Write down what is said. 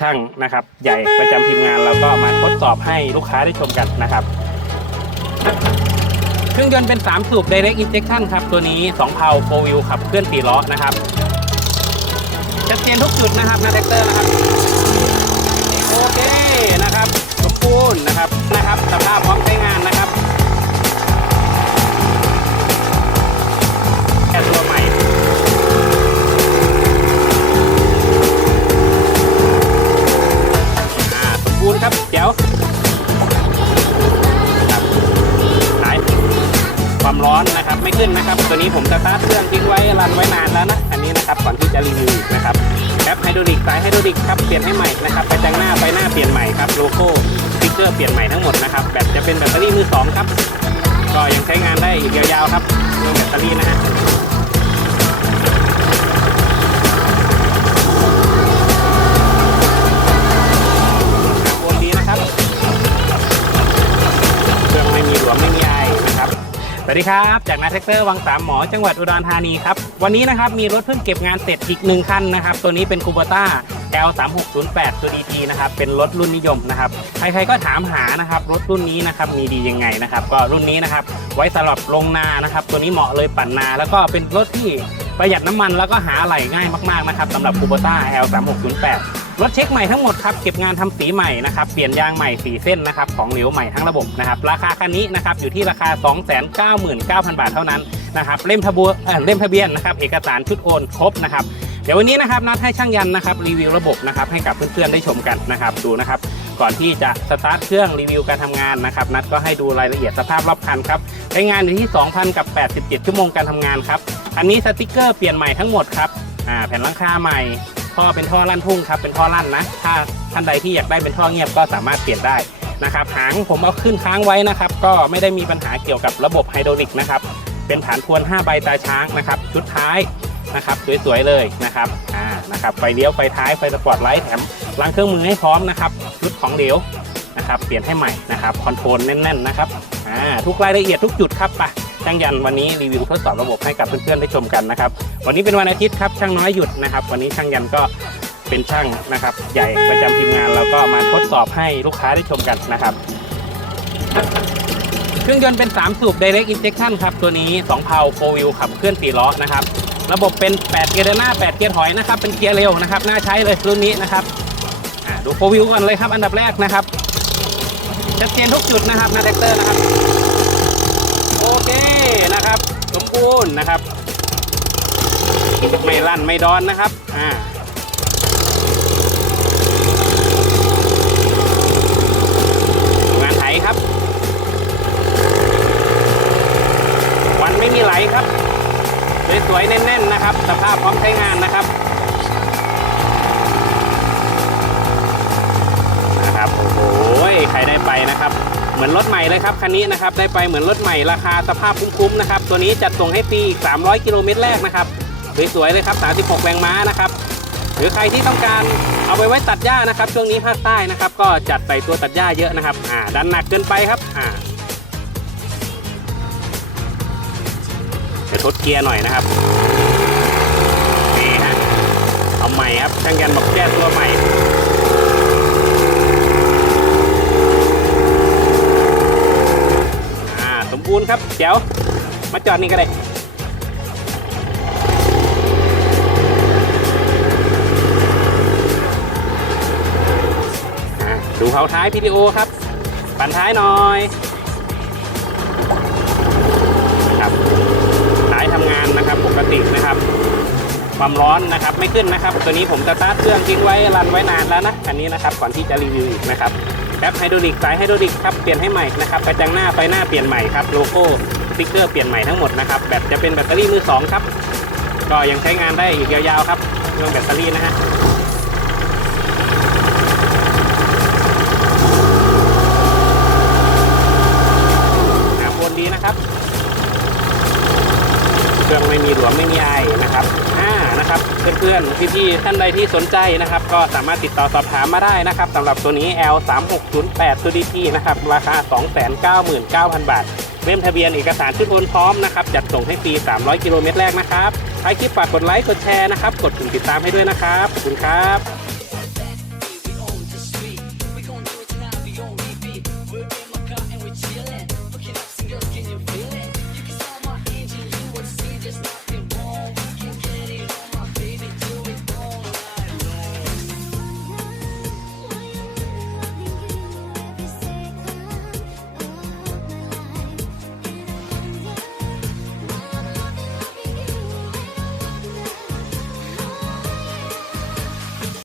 ช่างนะครับ ใหญ่ประจำทีมงานเราก็มาทดสอบให้ลูกค้าได้ชมกันนะครับ เครื่องยนต์เป็น 3 สูบ Direct Injection ครับ ตัวนี้ 2 เพาโฟวิวขับเคลื่อน4ล้อนะครับชัดเจนทุกจุดนะครับนาแท็กเตอร์นะครับ โอเคนะครับสมบูรณ์นะครับนะครับสภาพพร้อมใช้งานนะ ขึ้นนะครับ ตัวนี้ผมสตาร์ทเครื่องทิ้งไว้รันไว้นานแล้วนะอันนี้นะครับก่อนที่จะรีวิวนะครับแอปไฮดรอลิกสายไฮดรอลิกครับเปลี่ยนให้ใหม่นะครับไปจังหน้าไปหน้าเปลี่ยนใหม่ครับโลโก้สติ๊กเกอร์เปลี่ยนใหม่ทั้งหมดนะครับแบตจะเป็นแบตเตอรี่มือสองครับก็ยังใช้งานได้อีกยาวๆครับเรื่องแบตเตอรี่นะฮะ วัสดีครับ จากนาแท็กเตอร์วังสามหมอจังหวัดอุดรธานีครับ วันนี้นะครับมีรถเพิ่งเก็บงานเสร็จอีกหนึ่งคันนะครับ ตัวนี้เป็นคูเบต้า L 3 6 0 8 ตัว DT นะครับ เป็นรถรุ่นนิยมนะครับ ใครๆก็ถามหานะครับ รถรุ่นนี้นะครับมีดียังไงนะครับ ก็รุ่นนี้นะครับ ไว้สำหรับลงนานะครับ ตัวนี้เหมาะเลยปั่นนา แล้วก็เป็นรถที่ประหยัดน้ำมันแล้วก็หาอะไหล่ง่ายมากๆนะครับสำหรับคูเบต้า L 3 6 0 8 รถเช็คใหม่ทั้งหมดครับเก็บงานทำสีใหม่นะครับเปลี่ยนยางใหม่สีเส้นนะครับของเหลวใหม่ทั้งระบบนะครับราคาคันนี้นะครับอยู่ที่ราคา 299,000 บาทเท่านั้นนะครับเล่มทะเบียนเล่มทะเบียนนะครับเอกสารชุดโอนครบนะครับเดี๋ยววันนี้นะครับนัดให้ช่างยันนะครับรีวิวระบบนะครับให้กับเพื่อนๆได้ชมกันนะครับดูนะครับก่อนที่จะสตาร์ทเครื่องรีวิวการทำงานนะครับนัดก็ให้ดูรายละเอียดสภาพรอบคันครับใช้งานอยู่ที่ 2,000กับ87 ชั่วโมงการทำงานครับอันนี้สติกเกอร์เปลี่ยนใหม่ทั้งหมดครับแผ่นหลังคาใหม่ ท่อเป็นท่อลั่นทุ่งครับเป็นท่อลั่นนะ ถ้าท่านใดที่อยากได้เป็นท่อเงียบก็สามารถเปลี่ยนได้นะครับหางผมเอาขึ้นค้างไว้นะครับ ก็ไม่ได้มีปัญหาเกี่ยวกับระบบไฮดรอลิกนะครับเป็นฐานพวน 5 ใบตาช้างนะครับชุดท้ายนะครับสวยๆเลยนะครับอ่านะครับไฟเลี้ยวไฟท้ายไฟสปอร์ตไลท์แถมล้างเครื่องมือให้พร้อมนะครับชุดของเหลวนะครับเปลี่ยนให้ใหม่นะครับคอนโทรลแน่นๆนะครับอ่าทุกรายละเอียดทุกจุดครับไป ช่างยันวันนี้รีวิวทดสอบระบบให้กับเพื่อนๆได้ชมกันนะครับ วันนี้เป็นวันอาทิตย์ครับช่างน้อยหยุดนะครับ วันนี้ช่างยันก็เป็นช่างนะครับ ใหญ่ประจำทีมงานเราก็มาทดสอบให้ลูกค้าได้ชมกันนะครับ เครื่องยนต์เป็น 3 สูบ Direct Injection ครับ ตัวนี้ 2 เพาโฟวิวขับเคลื่อน4ล้อนะครับ ระบบเป็น 8 เกียร์เดินหน้า 8 เกียร์ถอยนะครับ เป็นเกียร์เร็วนะครับ น่าใช้เลยรุ่นนี้นะครับอ่าดูโฟวิวก่อนเลยครับ อันดับแรกนะครับ ชัดเจนทุกจุดนะครับนาแท็กเตอร์นะครับ เคนะครับ สมบูรณ์นะครับ ไม่ลั่นไม่ดอนนะครับอ่าครับ วันไม่มีไหลครับ สวยๆแน่นๆนะครับ สภาพพร้อมใช้งานนะครับนะครับโอ้โหใครได้ไปนะครับ เหมือนรถใหม่เลยครับคันนี้นะครับได้ไปเหมือนรถใหม่ราคาสภาพคุ้มๆนะครับตัวนี้จัดส่งให้ฟรีอีก 300 กิโลเมตรแรกนะครับสวยๆเลยครับ 36 แรงม้านะครับหรือใครที่ต้องการเอาไปไว้ตัดหญ้านะครับ ช่วงนี้ภาคใต้นะครับ ก็จัดใส่ตัวตัดหญ้าเยอะนะครับอ่าดันหนักเกินไปครับอ่าเดี๋ยวทดเกียร์หน่อยนะครับนี่ฮะเอาใหม่ครับช่างยันบอกแก้ตัวใหม่ อ่า ครับ เดี๋ยวมาจอดนี่ก็ได้ดูเผาท้าย PTO ครับ ปั่นท้ายหน่อยครับท้ายทำงานนะครับปกตินะครับ ความร้อนนะครับไม่ขึ้นนะครับ ตัวนี้ผมสตาร์ทเครื่องทิ้งไว้รันไว้นานแล้วนะอันนี้นะครับก่อนที่จะรีวิวอีกนะครับ แอปไฮดรอลิกสายไฮดรอลิกครับเปลี่ยนให้ใหม่นะครับไปจังหน้าไปหน้าเปลี่ยนใหม่ครับโลโก้สติ๊กเกอร์เปลี่ยนใหม่ทั้งหมดนะครับแบตจะเป็นแบตเตอรี่มือสองครับก็ยังใช้งานได้อีกยาวๆครับเรื่องแบตเตอรี่นะฮะหานดีนะครับ เครื่องไม่มีหลวมไม่มีไอนะครับอ่า นะครับเพื่อนๆพี่ๆท่านใดที่สนใจนะครับ ก็สามารถติดต่อสอบถามมาได้นะครับสำหรับตัวนี้ L 3 6 0 8ตัว DT นะครับราคา 299,000 บาทเล่มทะเบียนเอกสารชุดโอนพร้อมนะครับจัดส่งให้ฟรี 300 กิโลเมตรแรกนะครับท้ายคลิปฝากกดไลค์กดแชร์นะครับ กดปุ่มติดตามให้ด้วยนะครับขอบคุณครับ